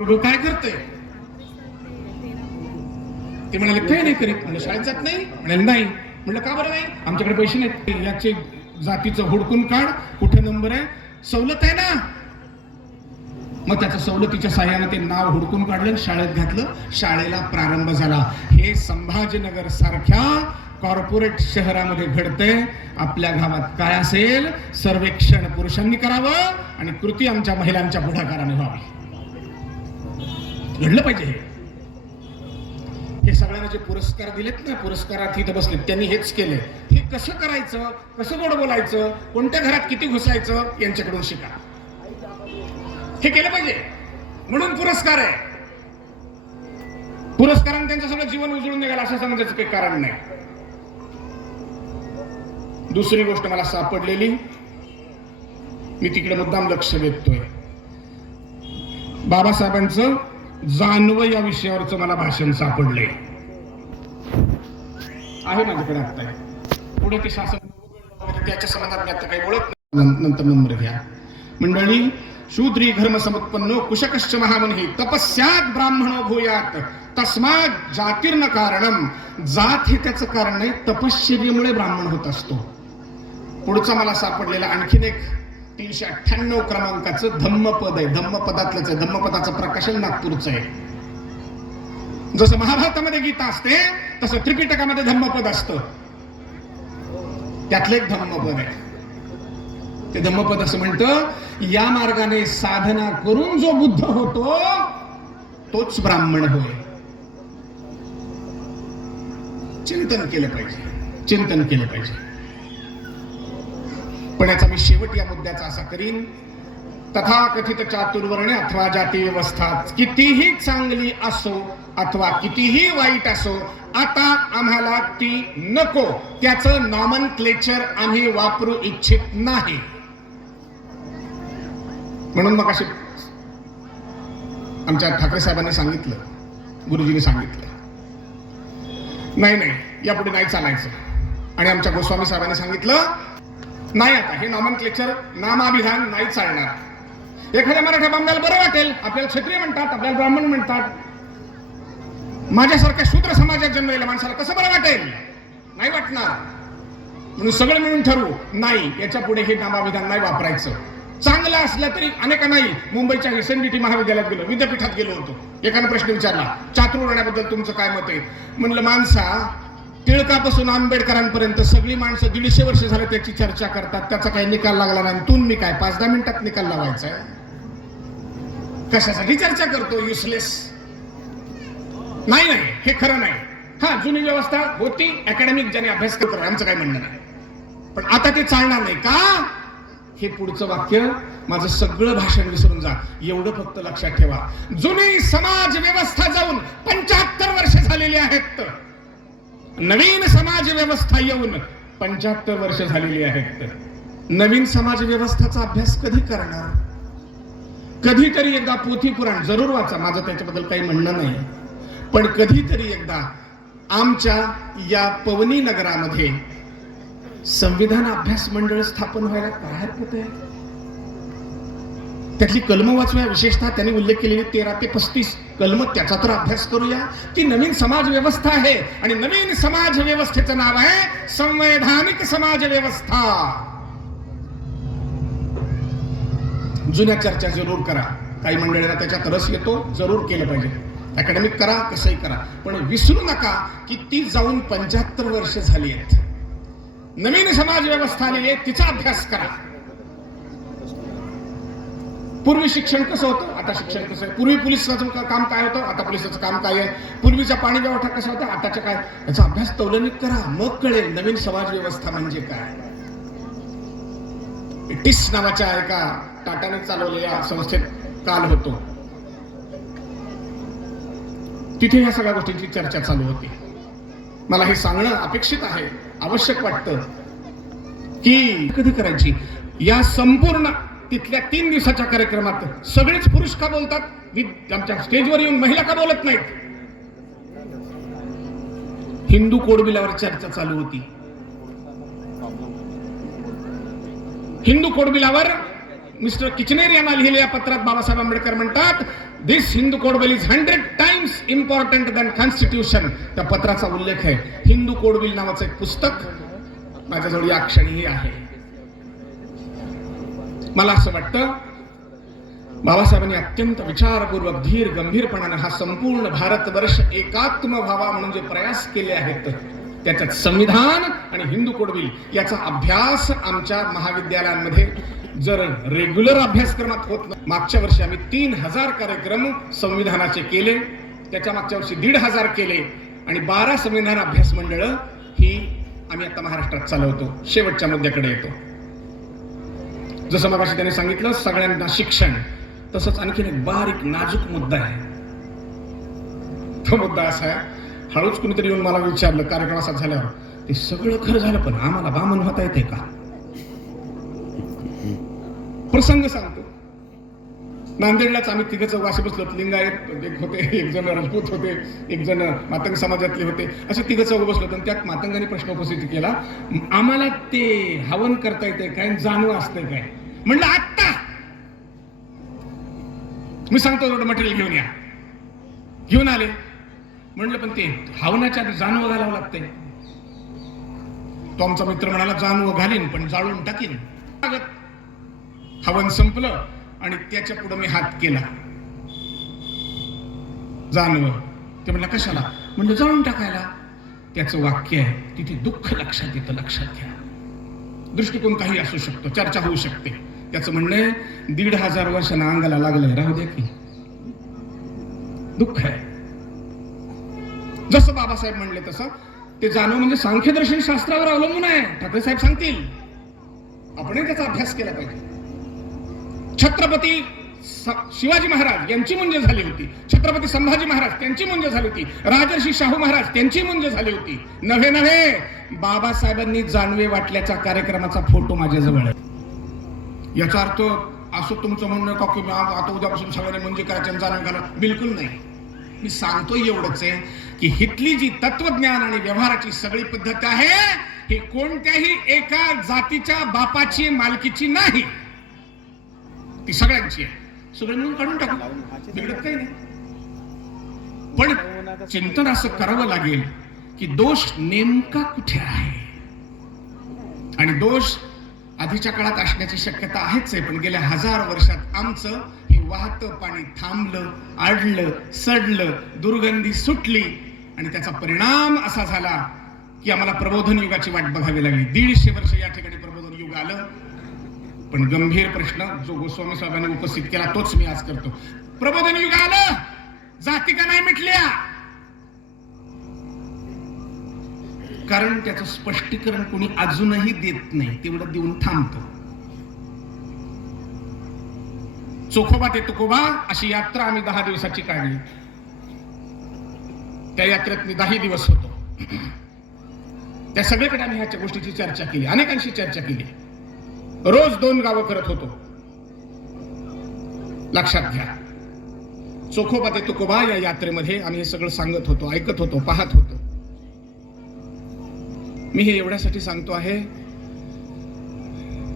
काय करते ते म्हणाले काही नाही करीत. म्हणजे शाळेत जात नाही म्हणाले नाही. म्हटलं का बरं नाही? आमच्याकडे पैसे नाहीत. याचे जातीचं हुडकून काढ, कुठे नंबर आहे, सवलत आहे ना. मग त्याचं सवलतीच्या साह्यानं ते नाव हुडकून काढलं, शाळेत घातलं, शाळेला प्रारंभ झाला. हे संभाजीनगर सारख्या कॉर्पोरेट शहरामध्ये घडतंय. आपल्या गावात काय असेल, सर्वेक्षण पुरुषांनी करावं आणि कृती आमच्या महिलांच्या पुढाकाराने व्हावी. घडलं पाहिजे. हे सगळ्यांना जे पुरस्कार दिलेत ना, पुरस्कारात इथं बसलेत, त्यांनी हेच केले. हे कसं करायचं, कसं गोड बोलायचं, कोणत्या घरात किती घुसायचं, यांच्याकडून शिका. हे केलं पाहिजे म्हणून पुरस्कार आहे. पुरस्काराने त्यांचं सगळं जीवन उजळून निघालं असं समजायचं काही कारण नाही. दुसरी गोष्ट मला सापडलेली, मी तिकडे मुद्दाम लक्ष देतोय. बाबासाहेबांचं जानवं या विषयावरचं मला भाषण सापडले आहे माझ्याकडे. आता पुढे ते शासन त्याच्या संबंधात मी आता काही बोलत नाही, नंतर नंबर घ्या. मंडळी, शूद्री धर्म समुत्पन्नो कुशकश्च महामुनी तपस्यात ब्राह्मणो भूयात तस्मात् जातीर्न कारणम. जात हे त्याचं कारण नाही, तपश्चर्येमुळे ब्राह्मण होत असतो. पुढचा मला सापडलेला आणखीन एक 398 क्रमांकाचं धम्मपद आहे. धम्मपदातलंच आहे. धम्मपदाचं प्रकाशन नागपूरचं आहे. जसं महाभारतामध्ये गीता असते तसं त्रिपिटकामध्ये धम्मपद असतं. त्यातलं एक धम्मपद आहे. ते धम्मपद असं म्हणतं, या मार्गाने साधना करून जो बुद्ध होतो तोच ब्राह्मण होय. चिंतन केलं पाहिजे, चिंतन केलं पाहिजे. पण याचा मी शेवट या मुद्द्याचा असा करीन, तथाकथित चातुर्वर्ण्य अथवा जाती व्यवस्था कितीही चांगली असो अथवा कितीही वाईट असो, आता आम्हाला ती नको. त्याचं नॉमनक्लेचर आम्ही वापरू इच्छित नाही. म्हणून मग असे आमच्या ठाकरे साहेबांनी सांगितलं, गुरुजींनी सांगितलं, नाही नाही यापुढे नाही चालायचं. आणि आमच्या गोस्वामी साहेबांनी सांगितलं, नाही आता हे नॉमनक्लेचर, नामाभिधान नाही चालणार. एखाद्या मराठा बांधवाला बरं वाटेल, आपल्याला क्षत्रिय म्हणतात, आपल्याला ब्राह्मण म्हणतात. माझ्यासारख्या शूद्र समाजात जन्मलेल्या माणसाला कसं बरं वाटेल? नाही वाटणार. म्हणून सगळं मिळून ठरवू, नाही याच्या पुढे हे नामाभिधान नाही वापरायचं. चांगलं असलं तरी अनेका नाही. मुंबईच्या SNDT महाविद्यालयात गेलो, विद्यापीठात गेलो होतो. एकानं प्रश्न विचारला, चातुर्वर्ण्याबद्दल तुमचं काय मत आहे? म्हणलं, माणसा टिळकापासून आंबेडकरांपर्यंत सगळी माणसं 150 वर्ष झाले त्याची चर्चा करतात. त्याचा काही निकाल लागला नाही. तू मी काय 5-10 मिनिटात निकाल लावायचा आहे? कशासाठी चर्चा करतो? युसलेस. नाही नाही हे खरं नाही. हा, जुनी व्यवस्था होती, अकॅडमिक ज्याने अभ्यास करतो, आमचं काय म्हणणं नाही. पण आता ते चालणार नाही का? हे पुढचं वाक्य माझं सगळं भाषण विसरून जा. एवढं फक्त लक्षात ठेवा, जुनी समाज व्यवस्था जाऊन 75 वर्ष झालेली आहेत. नवीन समाज व्यवस्था येऊन 75 वर्ष झालेली आहेत. नवीन समाज व्यवस्थेचा अभ्यास कधी करणार? कधीतरी एकदा पोथी पुराण जरूर वाचा, माझं त्याच्याबद्दल काही म्हणणं नाही. पण कधीतरी एकदा आमच्या या पवनी नगरामध्ये संविधान अभ्यास मंडळ स्थापन व्हायला काय हरकत आहे? त्यातली कलम वाचूया. विशेषतः त्यांनी उल्लेख केलेली 13 ते 35 कलम, त्याचा तर अभ्यास करूया. ती नवीन समाज व्यवस्था आहे आणि नवीन समाज व्यवस्थेचं नाव आहे संवैधानिक समाज व्यवस्था. जुन्या चर्चा जरूर करा. काही मंडळींना त्याच्यात रस येतो, जरूर केलं पाहिजे. अकॅडमिक करा, कसंही करा, पण विसरू नका की ती जाऊन 75 वर्ष झाली आहेत. नवीन समाज व्यवस्था आलेली आहे, तिचा अभ्यास करा. पूर्वी शिक्षण कसं होतं, आता शिक्षण कसं आहे? पूर्वी पोलिसाचं काम काय होतं, आता पोलिसाचं काम काय आहे? पूर्वीचा पाणी व्यवहार कसा होता, आताच्या काय? याचा अभ्यास तौलनिक करा, मग कळेल नवीन समाज व्यवस्था म्हणजे काय. टिस नावाच्या एका टाटाने चालवलेल्या संस्थेत काल होतो. तिथे ह्या सगळ्या गोष्टींची चर्चा चालू होती. मला हे सांगणं अपेक्षित आहे, आवश्यक वाटतं की कधी करायची. या संपूर्ण तिथल्या 3 दिवसाच्या कार्यक्रमात सगळेच पुरुष का बोलतात? आमच्या स्टेजवर येऊन महिला का बोलत नाहीत? हिंदू कोड बिलावर चर्चा चालू होती. हिंदू कोड बिलावर मिस्टर किचनेर यांना लिहिलेल्या पत्रात बाबासाहेब आंबेडकर म्हणतात, this Hindu code bill is 100 times important than constitution. त्या पत्राचा उल्लेख आहे. हिंदू कोड बिल नावाचं एक पुस्तक माझ्याजवळ या क्षणीही आहे. मला असं वाटतं बाबासाहेबांनी अत्यंत विचारपूर्वक धीर गंभीरपणाने हा संपूर्ण भारतवर्ष एकात्म व्हावा म्हणून जे प्रयास केले आहेत, त्याच्यात संविधान आणि हिंदू कोड बिल याचा अभ्यास आमच्या महाविद्यालयांमध्ये जर रेग्युलर अभ्यासक्रमात होत नाही. मागच्या वर्षी आम्ही 3000 कार्यक्रम संविधानाचे केले, त्याच्या मागच्या वर्षी 1500 केले आणि 12 संविधान अभ्यास मंडळ ही आम्ही आता महाराष्ट्रात चालवतो. शेवटच्या मुद्द्याकडे येतो. जसं मगाशी त्यांनी सांगितलं सगळ्यांना शिक्षण, तसंच आणखीन एक बारीक नाजूक मुद्दा आहे. तो मुद्दा असा आहे, हळूच कुणीतरी येऊन मला विचारलं कार्यक्रम असा झाल्यावर, ते सगळं खरं झालं पण आम्हाला बामण होता येते का? प्रसंग सांगतो. नांदेडलाच आम्ही तिघ चौघाशी बसलो. लिंगायत एक होते, एक जण राजपूत होते, एक जण मातंग समाजातले होते, असे तिघ चौघ बसलो. आणि त्यात मातंगाने प्रश्न उपस्थित केला, आम्हाला ते हवन करता येते काय, जानवं असतंय काय? म्हणलं आत्ता मी सांगतो एवढं मटेरियल घेऊन या. घेऊन आले. म्हणलं पण ते हवनाच्या आधी जानवं घालावं लागतंय. तो आमचा मित्र म्हणाला जानवं घालीन पण जाळून टाकीन. हवन संपलं आणि त्याच्या पुढे मी हात केला. जानवं. ते म्हणलं कशाला? म्हणलं जाळून टाकायला. त्याचं वाक्य आहे, तिथे दुःख लक्षात येतं, लक्षात घ्या. दृष्टिकोन काही असू शकतो, चर्चा होऊ शकते. त्याचं म्हणणं आहे 1500 वर्षांना अंगाला लागलंय, राहू द्या की, दुःख आहे. जसं बाबासाहेब म्हणले तसं ते जाणव म्हणजे सांख्यदर्शन शास्त्रावर अवलंबून आहे. ठाकरे साहेब सांगतील, आपणही त्याचा अभ्यास केला पाहिजे. छत्रपती शिवाजी महाराज यांची मुंज झाली होती, छत्रपती संभाजी महाराज त्यांची मुंज झाली होती, राजर्षी शाहू महाराज त्यांची मुंज झाली होती. नव्हे बाबासाहेबांनी जानवे वाटल्याचा कार्यक्रमाचा फोटो माझ्याजवळ आहे. याचा अर्थ असं तुमचं म्हणणं का की आता उद्यापासून सगळ्यांनी मुंज करायचे जानवे घाला? बिलकुल नाही. मी सांगतो एवढंच आहे की हितली जी तत्वज्ञान आणि व्यवहाराची सगळी पद्धत आहे ही कोणत्याही एका जातीच्या बापाची मालकीची नाही, ती सगळ्यांची आहे. सगळं मिळून काढून टाकू, बिघडत काही नाही. पण चिंतन असं करावं लागेल की दोष नेमका कुठे आहे. आणि दोष आधीच्या काळात असण्याची शक्यता आहेच आहे, पण गेल्या 1000 वर्षात आमचं हे वाहतं पाणी थांबलं, आडलं, सडलं, दुर्गंधी सुटली आणि त्याचा परिणाम असा झाला की आम्हाला प्रबोधन युगाची वाट बघावी लागली. 150 वर्ष या ठिकाणी प्रबोधन युग आलं. पण गंभीर प्रश्न जो गोस्वामी साहेबांनी उपस्थित केला तोच मी आज करतो. प्रबोधन युग आलं, जाती का नाही मिटल्या? कारण त्याचं स्पष्टीकरण कोणी अजूनही देत नाही, तेवढं देऊन थांबतो. चोखोबा ते तुकोबा अशी यात्रा आम्ही 10 दिवसाची काढली. त्या यात्रेत मी 10 दिवस होतो. त्या सगळीकडे आम्ही ह्याच्या गोष्टीची चर्चा केली, अनेकांशी चर्चा केली. रोज 2 गावं करत होतो. लक्षात घ्या, चोखोबा ते तुकोबा या यात्रेमध्ये आम्ही हे सगळं सांगत होतो, ऐकत होतो, पाहत होतो. मी हे एवढ्यासाठी सांगतो आहे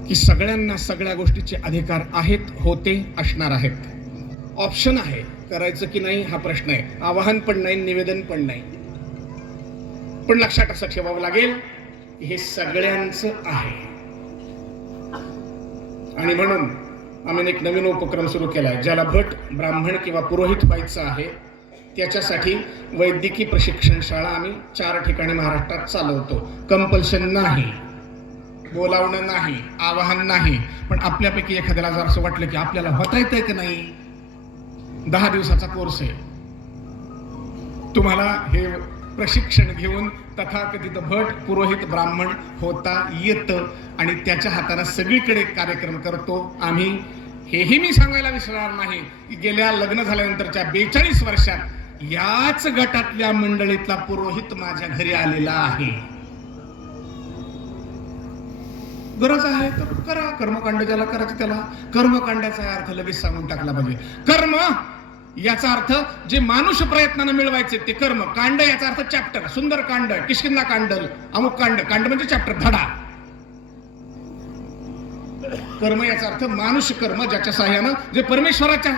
की सगळ्यांना सगळ्या गोष्टीचे अधिकार आहेत, होते, असणार आहेत. ऑप्शन आहे, करायचं की नाही हा प्रश्न आहे. आवाहन पण नाही, निवेदन पण नाही. पण लक्षात असं ठेवावं लागेल की हे सगळ्यांचं आहे. आणि म्हणून आम्ही एक नवीन उपक्रम सुरू केलाय. ज्याला भट, ब्राह्मण किंवा पुरोहित व्हायचं आहे त्याच्यासाठी वैद्यकीय प्रशिक्षण शाळा आम्ही 4 ठिकाणी महाराष्ट्रात चालवतो. कंपल्शन नाही, बोलावणं नाही, आवाहन नाही. पण आपल्यापैकी एखाद्याला जर असं वाटलं की आपल्याला होता येतंय की नाही, 10 दिवसाचा कोर्स आहे. तुम्हाला हे प्रशिक्षण घेऊन तथाकथित भट, पुरोहित, ब्राह्मण होता येतं आणि त्याच्या हाताने सगळीकडे कार्यक्रम करतो आम्ही. हेही मी सांगायला विसरणार नाही की गेल्या लग्न झाल्यानंतरच्या 42 वर्षात याच गटातल्या मंडळीतला पुरोहित माझ्या घरी आलेला आहे. गरज आहे तर करा. कर्मकांड ज्याला करायचं त्याला. कर्मकांडाचा अर्थ लगेच सांगून टाकला पाहिजे. कर्म याचा अर्थ जे मानुष प्रयत्नाने मिळवायचे ते कर्म. कांड याचा अर्थ चॅप्टर, सुंदर कांड, किष्किंधा कांड, अमुक कांड. कांड म्हणजे चॅप्टर, धडा. कर्म याचा अर्थ मानुष कर्म, ज्याच्या साह्यानं जे परमेश्वराच्या